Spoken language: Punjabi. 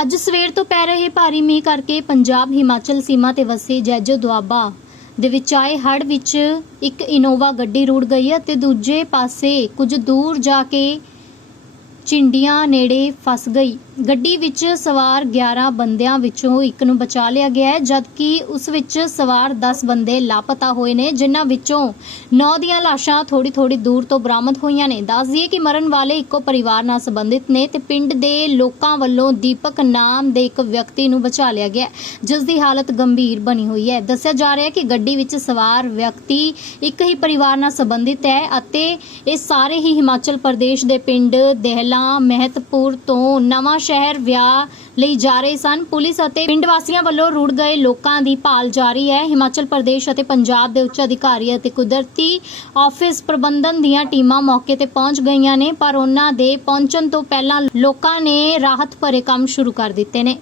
ਅੱਜ ਸਵੇਰ ਤੋਂ ਪੈ ਰਹੇ ਭਾਰੀ ਮੀਂਹ ਕਰਕੇ ਪੰਜਾਬ ਹਿਮਾਚਲ ਸੀਮਾ ਤੇ ਵਸੇ ਜੈਜੋ ਦੁਆਬਾ ਦੇ ਵਿੱਚ ਆਏ ਹੜ੍ਹ ਵਿੱਚ ਇੱਕ ਇਨੋਵਾ ਗੱਡੀ ਰੁੜ ਗਈ ਅਤੇ ਦੂਜੇ ਪਾਸੇ ਕੁਝ ਦੂਰ ਜਾ ਕੇ ਚਿੰਡੀਆਂ ਨੇੜੇ ਫਸ ਗਈ। ਗੱਡੀ ਵਿੱਚ ਸਵਾਰ 11 ਬੰਦਿਆਂ ਵਿੱਚੋਂ ਇੱਕ ਨੂੰ ਬਚਾ ਲਿਆ ਗਿਆ ਹੈ, ਜਦਕਿ ਉਸ ਵਿੱਚ ਸਵਾਰ 10 ਬੰਦੇ ਲਾਪਤਾ ਹੋਏ ਨੇ, ਜਿਨ੍ਹਾਂ ਵਿੱਚੋਂ 9 ਦੀਆਂ ਲਾਸ਼ਾਂ ਥੋੜੀ ਥੋੜੀ ਦੂਰ ਤੋਂ ਬਰਾਮਦ ਹੋਈਆਂ ਨੇ। ਦੱਸ ਦਈਏ ਕਿ ਮਰਨ ਵਾਲੇ ਇੱਕੋ ਪਰਿਵਾਰ ਨਾਲ ਸੰਬੰਧਿਤ ਨੇ ਤੇ ਪਿੰਡ ਦੇ ਲੋਕਾਂ ਵੱਲੋਂ ਦੀਪਕ ਨਾਮ ਦੇ ਇੱਕ ਵਿਅਕਤੀ ਨੂੰ ਬਚਾ ਲਿਆ ਗਿਆ ਜਿਸ ਦੀ ਹਾਲਤ ਗੰਭੀਰ ਬਣੀ ਹੋਈ ਹੈ। ਦੱਸਿਆ ਜਾ ਰਿਹਾ ਹੈ ਕਿ ਗੱਡੀ ਵਿੱਚ ਸਵਾਰ ਵਿਅਕਤੀ ਇੱਕ ਹੀ ਪਰਿਵਾਰ ਨਾਲ ਸੰਬੰਧਿਤ ਹੈ ਅਤੇ ਇਹ ਸਾਰੇ ਹੀ ਹਿਮਾਚਲ ਪ੍ਰਦੇਸ਼ ਦੇ ਪਿੰਡ ਦੇਹਲਾ ਮਹਿਤਪੁਰ ਤੋਂ ਨਵਾਂ ਸ਼ਹਿਰ ਵਿਆਹ ਲਈ ਜਾ ਰਹੇ ਸਨ। ਪੁਲਿਸ ਅਤੇ ਪਿੰਡ ਵਾਸੀਆਂ ਵੱਲੋਂ ਰੁੜ ਗਏ ਲੋਕਾਂ ਦੀ ਭਾਲ ਜਾਰੀ ਹੈ। ਹਿਮਾਚਲ ਪ੍ਰਦੇਸ਼ ਅਤੇ ਪੰਜਾਬ ਦੇ ਉੱਚ ਅਧਿਕਾਰੀ ਅਤੇ ਕੁਦਰਤੀ ਆਫਿਸ ਪ੍ਰਬੰਧਨ ਦੀਆਂ ਟੀਮਾਂ ਮੌਕੇ ਤੇ ਪਹੁੰਚ ਗਈਆਂ ਨੇ, ਪਰ ਉਹਨਾਂ ਦੇ ਪਹੁੰਚਣ ਤੋਂ ਪਹਿਲਾਂ ਲੋਕਾਂ ਨੇ ਰਾਹਤ ਭਰੇ ਕੰਮ ਸ਼ੁਰੂ ਕਰ ਦਿੱਤੇ ਨੇ।